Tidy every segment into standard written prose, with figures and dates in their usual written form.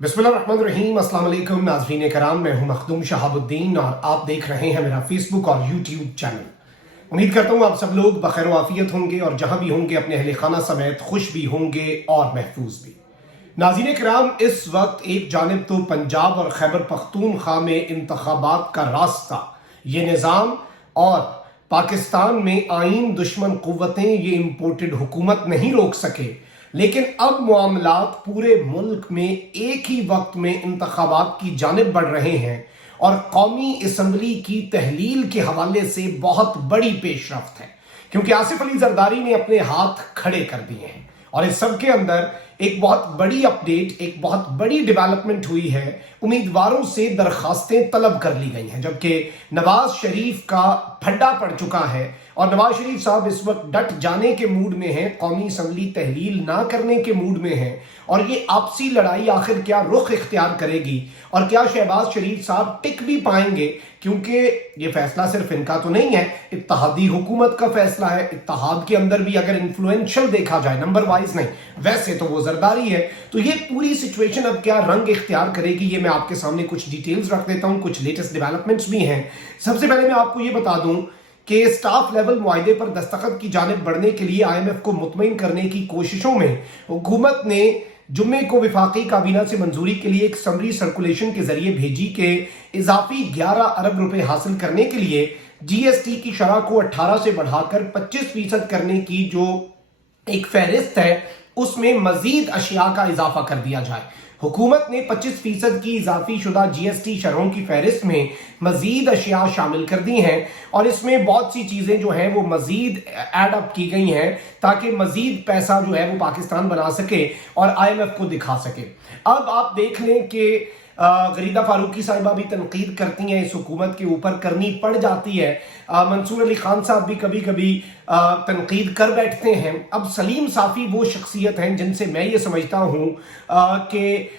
बिस्मिल्लाहिर्रहमानिर्रहीम। अस्सलाम वालेकुम नाज़रीन कराम, मैं हूं मखदूम शहाबुद्दीन और आप देख रहे हैं मेरा फेसबुक और यूट्यूब चैनल। उम्मीद करता हूं आप सब लोग बखैर वाफियत होंगे और जहां भी होंगे अपने अहले खाना समेत खुश भी होंगे और महफूज भी। नाज़रीन कराम, इस वक्त एक जानिब तो पंजाब और खैबर पख्तूनख्वा में इंतखाबात का रास्ता, ये निज़ाम और पाकिस्तान में आइन दुश्मन कुव्वतें ये इम्पोर्टेड हुकूमत नहीं रोक सके, लेकिन अब मामलात पूरे मुल्क में एक ही वक्त में इंतखाबात की जानिब बढ़ रहे हैं और कौमी असम्बली की तहलील के हवाले से बहुत बड़ी पेशरफ्त है, क्योंकि आसिफ अली जरदारी ने अपने हाथ खड़े कर दिए हैं। और इस सब के अंदर एक बहुत बड़ी अपडेट, एक बहुत बड़ी डेवलपमेंट हुई है। उम्मीदवारों से दरखास्तें तलब कर ली गई हैं, जबकि नवाज शरीफ का फड्डा पड़ चुका है और नवाज शरीफ साहब इस वक्त डट जाने के मूड में हैं, कौमी असम्बली तहलील ना करने के मूड में हैं। और ये आपसी लड़ाई आखिर क्या रुख इख्तियार करेगी और क्या शहबाज शरीफ साहब टिक भी पाएंगे, क्योंकि ये फैसला सिर्फ इनका तो नहीं है, इत्तेहादी हुकूमत का फैसला है। इत्तेहाद के अंदर भी अगर इन्फ्लुएंशियल देखा जाए, नंबर वाइज नहीं, वैसे तो वो जरदारी है। तो ये पूरी सिचुएशन अब क्या रंग इख्तियार करेगी, ये मैं आपके सामने कुछ डिटेल्स रख देता हूं, कुछ लेटेस्ट डेवलपमेंट्स भी हैं। सबसे पहले मैं आपको ये बता दूं कि स्टाफ लेवल मुआहदे पर दस्तखत की जानिब बढ़ने के लिए IMF को मुतमईन करने की कोशिशों में हुकूमत ने जुम्मे को विफाकी काबीना से मंजूरी के लिए एक समरी सर्कुलेशन के जरिए भेजी कि इजाफी 11 अरब रुपए हासिल करने के लिए GST की शरह को 18 से बढ़ाकर 25% करने की जो एक फहरिस्त है, उसमें मजीद अशिया का इजाफा कर दिया जाए। हुकूमत ने 25% की इजाफी शुदा GST शरहों की फहरिस्त में मजीद अशिया शामिल कर दी हैं और इसमें बहुत सी चीजें जो हैं वो मजीद एड अप की गई हैं ताकि मजीद पैसा जो है वो पाकिस्तान बना सके और IMF को दिखा सके। अब आप देख लें कि गरीदा फारूकी साहिबा भी तनकीद करती हैं, इस हुकूमत के ऊपर करनी पड़ जाती है। मंसूर अली खान साहब भी कभी कभी तनकीद कर बैठते हैं। अब सलीम साफ़ी वो शख्सियत हैं जिनसे मैं ये समझता हूँ कि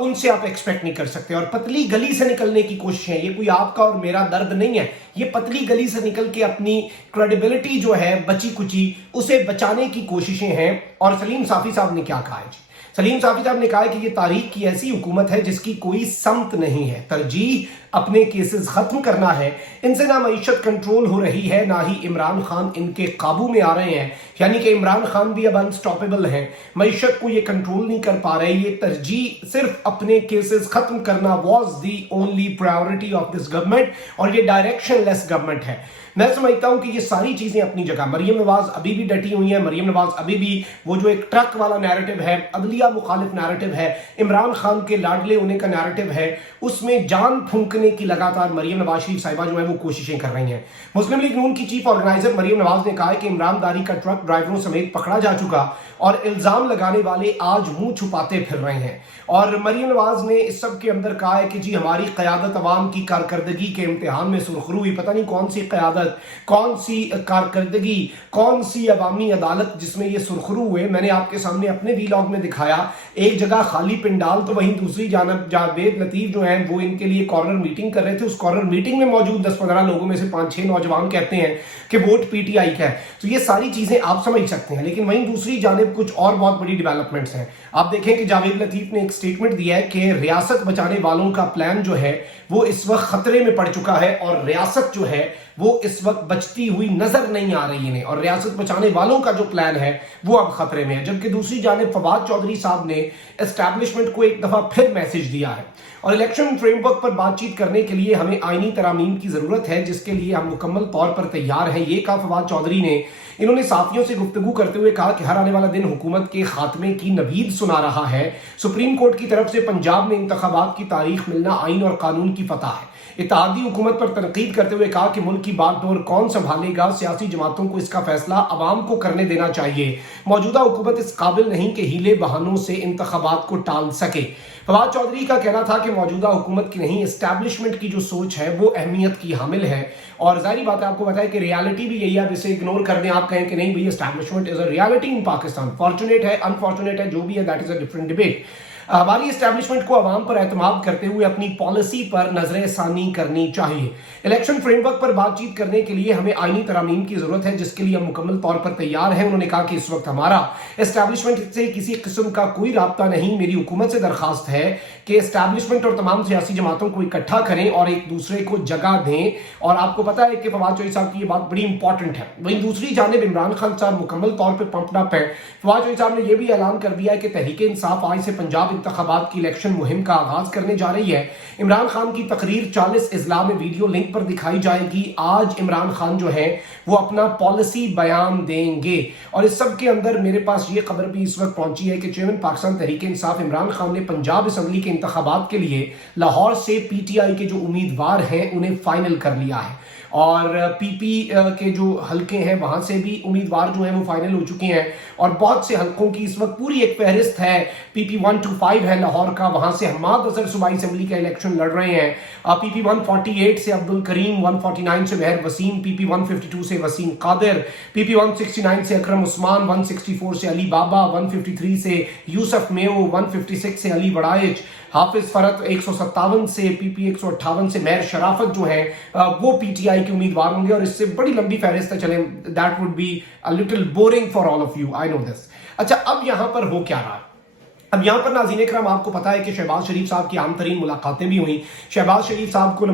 उनसे आप एक्सपेक्ट नहीं कर सकते और पतली गली से निकलने की कोशिश है। ये कोई आपका और मेरा दर्द नहीं है, ये पतली गली से निकल के अपनी क्रेडिबिलिटी जो है बची कुची उसे बचाने की कोशिशें हैं। और सलीम साफ़ी साहब ने क्या कहा है जी? सलीम साफ़ी साहब ने कहा है कि ये तारीख की ऐसी हुकूमत है जिसकी कोई समत नहीं है, तरजीह अपने केसेस खत्म करना है। इनसे ना मईशत कंट्रोल हो रही है, ना ही इमरान खान इनके काबू में आ रहे हैं, यानी कि इमरान खान भी अब अनस्टॉपेबल हैं। मईशत को ये कंट्रोल नहीं कर पा रहे। ये तरजीह सिर्फ अपने केसेस खत्म करना was the only priority of this government और ये डायरेक्शन लेस गवर्नमेंट है। मैं समझता हूं कि ये सारी चीजें अपनी जगह। मरियम नवाज अभी भी डटी हुई है, मरियम नवाज अभी भी वो जो एक ट्रक वाला नैरेटिव है, अदलिया मुखालिफ नैरेटिव है, इमरान खान के लाडले होने का नैरेटिव है, उसमें जान फूंकने की लगातार मरियम नवाज शरीफ साहिबा जो है वो कोशिशें कर रही हैं। मुस्लिम लीग नून की चीफ ऑर्गेनाइजर मरियम नवाज ने कहा है कि इमरानदारी का ट्रक ड्राइवरों समेत पकड़ा जा चुका और इल्जाम लगाने वाले आज मुंह छुपाते फिर रहे हैं। और मरियम नवाज ने इस सब के अंदर कहा है कि जी हमारी क़यादत अवाम की कारकर्दगी के इम्तिहान में सुरखरू हुई। पता नहीं कौन सी क़यादत, कौन सी कारकर्दगी, कौन सी अवामी अदालत जिसमें ये सुरखरू हुए। मैंने आपके सामने अपने वीलॉग में दिखाया, एक जगह खाली पिंडाल तो वहीं दूसरी जानब जावेद लतीफ जो है वो इनके लिए कॉर्नर मीटिंग कर रहे थे। उस कॉर्नर मीटिंग में मौजूद 10-15 लोगों में से 5-6 नौजवान कहते हैं कि वोट PTI का है। तो ये सारी चीजें आप समझ सकते हैं, लेकिन वहीं दूसरी जानिब कुछ और बहुत बड़ी डेवलपमेंट्स हैं। आप देखें कि जावेद लतीफ ने एक स्टेटमेंट दिया है कि रियासत बचाने वालों का प्लान जो है वो इस वक्त खतरे में पड़ चुका है और रियासत जो है वो इस वक्त बचती हुई नजर नहीं आ रही है और रियासत बचाने वालों का जो प्लान है वो अब खतरे में है। जबकि दूसरी जानिब फवाद चौधरी साहब ने एस्टैब्लिशमेंट को एक दफा फिर मैसेज दिया है और इलेक्शन फ्रेमवर्क पर बातचीत करने के लिए हमें आईनी तरामीम की जरूरत है, जिसके लिए हम मुकम्मल तौर पर तैयार हैं। ये कहा फवाद चौधरी ने। इन्होंने साथियों से गुफ्तगू करते हुए कहा कि हर आने वाला दिन हुकूमत के खात्मे की नवीद सुना रहा है। सुप्रीम कोर्ट की तरफ से पंजाब में इंतखाबात की तारीख मिलना आइन और कानून की फतह है। इत्तेहादी हुकूमत पर तनकीद करते हुए कहा कि मुल्क की बागडोर कौन संभालेगा, सियासी जमातों को इसका फैसला अवाम को करने देना चाहिए। मौजूदा हुकूमत इस काबिल नहीं कि हीले बहानों से इंतखाबात को टाल सके। फवाद चौधरी का कहना था कि मौजूदा हुकूमत की नहीं, एस्टैब्लिशमेंट की जो सोच है वो अहमियत की हामिल है। और जाहिर बात है, आपको बताया कि रियलिटी भी यही है। अब इसे इग्नोर कर दें, आप कहें कि नहीं भाई establishment is a reality in Pakistan, fortunate है, अनफॉर्चुनेट है, जो भी है that is a different debate. हमारी एस्टैब्लिशमेंट को अवाम पर एतमाद करते हुए अपनी पॉलिसी पर नजर षानी करनी चाहिए। इलेक्शन फ्रेमवर्क पर बातचीत करने के लिए हमें आईनी तरमीम की जरूरत है, जिसके लिए हम मुकम्मल तौर पर तैयार हैं। उन्होंने कहा कि इस वक्त हमारा एस्टैब्लिशमेंट से किसी किस्म का कोई राब्ता नहीं। मेरी हुकूमत से दरखास्त है कि एस्टैब्लिशमेंट और तमाम सियासी जमातों को इकट्ठा करें और एक दूसरे को जगह दें। और आपको पता है कि फवाद चौधरी साहब की ये बात बड़ी इंपॉर्टेंट है। वहीं दूसरी जानिब इमरान खान साहब मुकम्मल तौर पर पंप्ड अप है। फवाद चौधरी साहब ने यह भी ऐलान कर दिया है कि तहरीक इंसाफ आज से पंजाब इंतखाबात की इलेक्शन मुहिम का आगाज करने जा रही है। इमरान खान की तकरीर 40 अजला में वीडियो लिंक पर दिखाई जाएगी। आज इमरान खान जो है वो अपना पॉलिसी बयान देंगे। और इस सब के अंदर मेरे पास ये खबर भी इस वक्त पहुंची है कि चेयरमैन पाकिस्तान तहरीक इंसाफ इमरान खान ने पंजाब असम्बली के इंतखाबात के लिए लाहौर से पीटीआई के जो उम्मीदवार हैं उन्हें फाइनल कर लिया है। और पीपी के जो हलके हैं वहां से भी उम्मीदवार जो हैं वो फाइनल हो चुके हैं। और बहुत से हलकों की इस वक्त पूरी एक फहरिस्त है। पीपी 125 है लाहौर का, वहां से हमाद अजहर सूबाई असेंबली का इलेक्शन लड़ रहे हैं। पीपी 148 से अब्दुल करीम, 149 से महर वसीम, पीपी 152 से वसीम कादिर, पीपी 169 से अकरम उस्मान, 164 से अली बाबा, 153 से यूसुफ मेयो, 156 से अली वड़ाइच, हाफिज फरत 157 से, पीपी 158 से महर शराफत जो है वो पीटीआई के उम्मीदवार होंगे। और इससे बड़ी लंबी फहरिस्त चले, that would be a little boring for all of you, I know this. अच्छा, अब यहां पर हो क्या रहा है? अब यहां पर नाज़रीन इकराम आपको पता है कि शहबाज शरीफ साहब की आम तरीन मुलाकातें भी हुई। शहबाज शरीफ साहब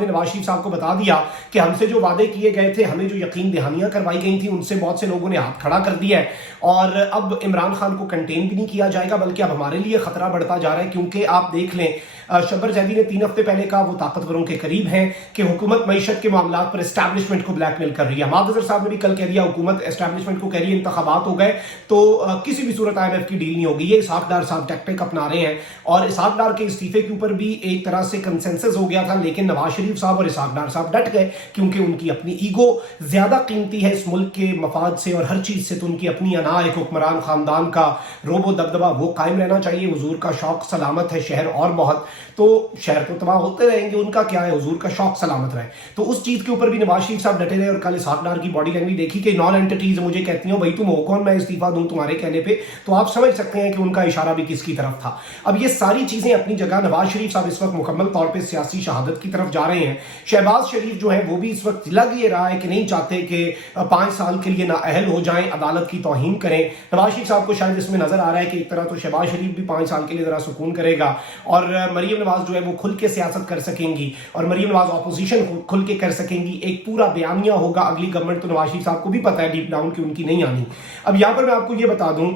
ने नवाज शरीफ साहब को बता दिया कि हमसे जो वादे किए गए थे, हमें जो यकीन दहानियां करवाई गई थी, उनसे बहुत से लोगों ने हाथ खड़ा कर दिया है। और अब इमरान खान को कंटेन भी नहीं किया जाएगा, बल्कि अब हमारे लिए खतरा बढ़ता जा रहा है। क्योंकि आप देख लें, शब्बर जैदी ने 3 हफ्ते पहले कहा वो ताकतवरों के करीब हैं कि हुकूमत मईशत के मामला पर एस्टैब्लिशमेंट को ब्लैकमेल कर रही है। हमाद अजहर साहब ने भी कल कह दिया हुकूमत एस्टैब्लिशमेंट को कह रही है इंतखाबात हो गए तो किसी भी सूरत IMF की डील नहीं होगी। ये इसहाक डार साहब टैक्टिक अपना रहे हैं। और इसहाक डार के इस्तीफे के ऊपर भी एक तरह से कंसेंसस हो गया था, लेकिन नवाज शरीफ साहब और इसहाक डार साहब डट गए क्योंकि उनकी अपनी ईगो ज्यादा कीमती है इस मुल्क के मफाद से और हर चीज से। तो उनकी अपनी अना, एक हुक्मरान खानदान का रोबो दबदबा वो कायम रहना चाहिए। हुजूर का शौक सलामत है शहर और बहुत, तो शहर तो तबाह होते रहेंगे, उनका क्या है, हुजूर का शौक सलामत रहे। तो उस चीज के ऊपर भी नवाज शरीफ साहब डटे रहे। और कल इसहाक डार की बॉडी लैंग्वेज देखी कि नॉन एंटिटीज मुझे कहती हो भाई तुम हो कौन, मैं इस्तीफा दूं तुम्हारे कहने पे। तो आप समझ सकते हैं कि उनका इशारा भी किसकी तरफ था। अब ये सारी चीजें अपनी जगह, नवाज शरीफ साहब इस वक्त मुकम्मल तौर पर सियासी शहादत की तरफ जा रहे हैं। शहबाज शरीफ जो है वो भी इस वक्त लग ये रहा है कि नहीं चाहते कि 5 साल के लिए नाअहल हो जाएं, अदालत की तौहीन करें। नवाज शरीफ साहब को शायद इसमें नजर आ रहा है कि एक तरह तो शहबाज शरीफ भी 5 साल के लिए जरा सुकून करेगा और मरियम नवाज जो है वो खुल के सियासत कर सकेंगी और मरियम नवाज ऑपोजिशन खुल के कर सकेंगी। एक पूरा बयानिया होगा अगली गवर्नमेंट, तो नवाज शरीफ साहब को भी पता है डीप डाउन की उनकी नहीं आनी। अब यहां पर मैं आपको ये बता दूं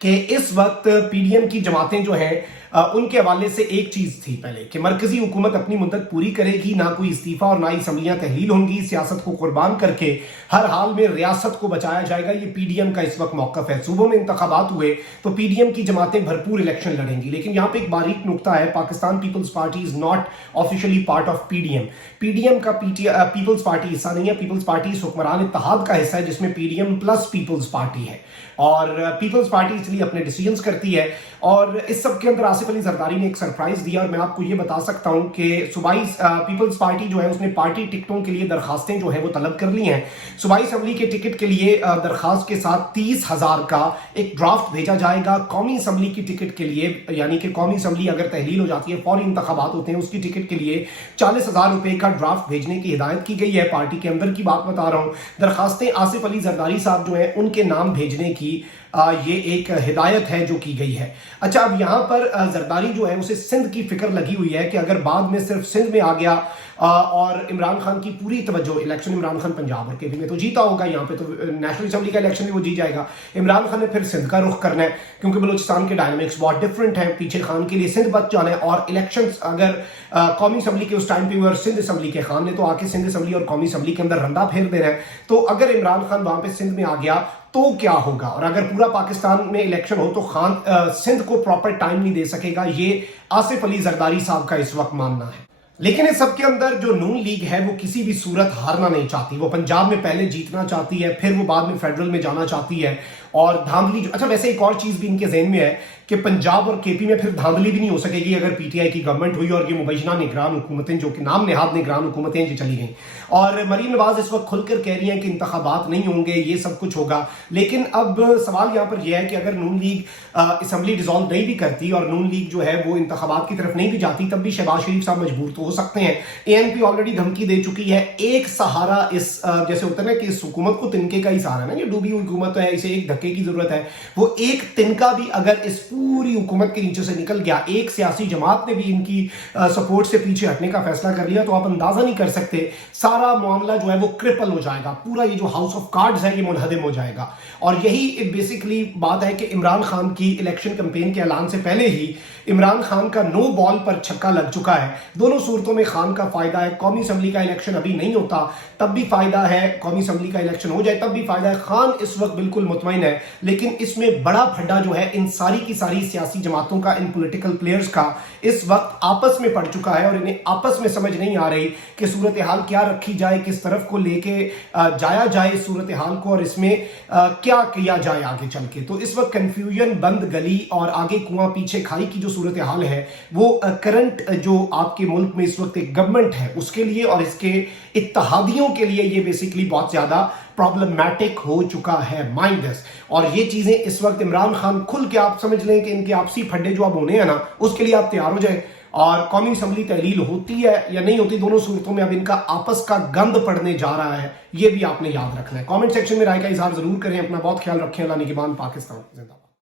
कि इस वक्त पीडीएम की जमातें जो हैं उनके हवाले से एक चीज थी पहले कि मरकजी हुकूमत अपनी मुद्दत पूरी करेगी, ना कोई इस्तीफा और ना ही असम्बलियां तहलील होंगी, सियासत को कुर्बान करके हर हाल में रियासत को बचाया जाएगा। ये पीडीएम का इस वक्त मौकफ है। सूबों में इंतखाबात हुए तो पीडीएम की जमातें भरपूर इलेक्शन लड़ेंगी। लेकिन यहां पर एक बारीक नुकता है, Pakistan Peoples Party is not officially part of PDM. PDM का पीपल्स पार्टी हिस्सा नहीं है। पीपल्स पार्टी इस हुक्मरान इत्तेहाद का हिस्सा है जिसमें पीडीएम प्लस पीपल्स पार्टी है। और पीपल्स पार्टी इसलिए अपने डिसीजंस करती है। और इस सब के अंदर आसिफ अली जरदारी ने एक सरप्राइज दिया और मैं आपको ये बता सकता हूं कि सूबाई पीपल्स पार्टी जो है उसने पार्टी टिकटों के लिए दरखास्तें जो है वो तलब कर ली हैं। सूबाई असेंबली के टिकट के लिए दरखास्त के साथ 30,000 का एक ड्राफ्ट भेजा जाएगा। कौमी असेंबली की टिकट के लिए, यानी कि कौमी असेंबली अगर तहलील हो जाती है, फौरी इंतखाबात होते हैं, उसकी टिकट के लिए 40,000 रुपए का ड्राफ्ट भेजने की हिदायत की गई है। पार्टी के अंदर की बात बता रहा हूं। दरखास्तें आसिफ अली जरदारी साहब जो है उनके नाम भेजने की ये एक हिदायत है जो की गई है। अच्छा, अब यहां पर जरदारी जो है उसे सिंध की फिक्र लगी हुई है कि अगर बाद में सिर्फ सिंध में आ गया और इमरान खान की पूरी तवज्जो, इलेक्शन इमरान खान पंजाब और केपी में तो जीता होगा, यहाँ पे तो नेशनल असेंबली का इलेक्शन भी वो जीत जाएगा। इमरान खान ने फिर सिंध का रुख करना है क्योंकि बलूचिस्तान के डायनामिक्स बहुत डिफरेंट है। पीछे खान के लिए सिंध बच जाना है और इलेक्शन अगर कौमी असेंबली के उस टाइम पे हुए और सिंध असेंबली के खान ने तो आके सिंध असेंबली और कौमी असेंबली के अंदर रंदा फेर देना है। तो अगर इमरान खान वहां पे सिंध में आ गया तो क्या होगा? और अगर पूरा पाकिस्तान में इलेक्शन हो तो खान सिंध को प्रॉपर टाइम नहीं दे सकेगा। ये आसिफ अली जरदारी साहब का इस वक्त मानना है। लेकिन इस सब के अंदर जो नून लीग है वो किसी भी सूरत हारना नहीं चाहती। वो पंजाब में पहले जीतना चाहती है, फिर वो बाद में फेडरल में जाना चाहती है और धांधली। अच्छा, वैसे एक और चीज भी इनके ज़हन में है کہ पंजाब और केपी में फिर धांधली भी नहीं हो सकेगी अगर पीटीआई की गवर्नमेंट हुई और ये मुबैना निगरान हुकूमतें जो कि नाम नेहाद निगरान हुकूमतें जो चली गई। और मरीम नवाज इस वक्त खुलकर कह रही हैं कि इंतखाबात नहीं होंगे, ये सब कुछ होगा। लेकिन अब सवाल यहाँ पर यह है कि अगर नून लीग असम्बली डिसॉल्व नहीं भी करती और नून लीग जो है वो इंतखाबात की तरफ नहीं भी जाती, तब भी शहबाज शरीफ साहब मजबूर तो हो सकते हैं। एएनपी ऑलरेडी धमकी दे चुकी है। एक सहारा इस जैसे होता है ना कि इस हुकूमत को तिनके का ही सहारा ना, ये डूबी हुई हुकूमत है, इसे एक धक्के की जरूरत है। वो एक तिनका भी अगर इस पूरी हुकूमत के नीचे से निकल गया, एक सियासी जमात ने भी इनकी सपोर्ट से पीछे हटने का फैसला कर लिया, तो आप अंदाजा नहीं कर सकते सारा मामला जो है वो क्रिपल हो जाएगा। पूरा ये जो हाउस ऑफ कार्ड्स है ये मुनहदम हो जाएगा। और यही बेसिकली बात है कि इमरान खान की इलेक्शन कैंपेन के ऐलान से पहले ही इमरान खान का नो बॉल पर छक्का लग चुका है। दोनों सूरतों में खान का फायदा है। कौमी असम्बली का इलेक्शन अभी नहीं होता तब भी फायदा है, कौमी असम्बली का इलेक्शन हो जाए तब भी फायदा है। खान इस वक्त बिल्कुल मुतमईन है, लेकिन इसमें बड़ा फड्डा जो है इन सारी की सारी सियासी जमातों का, इन पॉलिटिकल प्लेयर्स का इस वक्त आपस में पड़ चुका है और इन्हें आपस में समझ नहीं आ रही कि सूरत हाल क्या रखी जाए, किस तरफ को लेके जाया जाए सूरत हाल को, और इसमें क्या किया जाए आगे चल के। तो इस वक्त कंफ्यूजन, बंद गली और आगे कुआं पीछे खाई की जो सूरत हाल है वो करंट जो आपके मुल्क में इस वक्त एक गवर्नमेंट है उसके लिए और इसके इत्तेहादियों के लिए ये बेसिकली बहुत ज्यादा प्रॉब्लमैटिक हो चुका है। Mind this. और ये चीजें इस वक्त इमरान खान खुल के आप समझ लें कि इनके आपसी फड्डे जो अब होने हैं ना, उसके लिए आप तैयार हो जाए। और कौमी असम्बली तहलील होती है या नहीं होती, दोनों सूरतों में अब इनका आपस का गंद पड़ने जा रहा है। ये भी आपने याद रखना है। कमेंट सेक्शन में राय का इजहार जरूर करें। अपना बहुत ख्याल रखें। अल्लाह निगहबान। पाकिस्तान जिंदाबाद।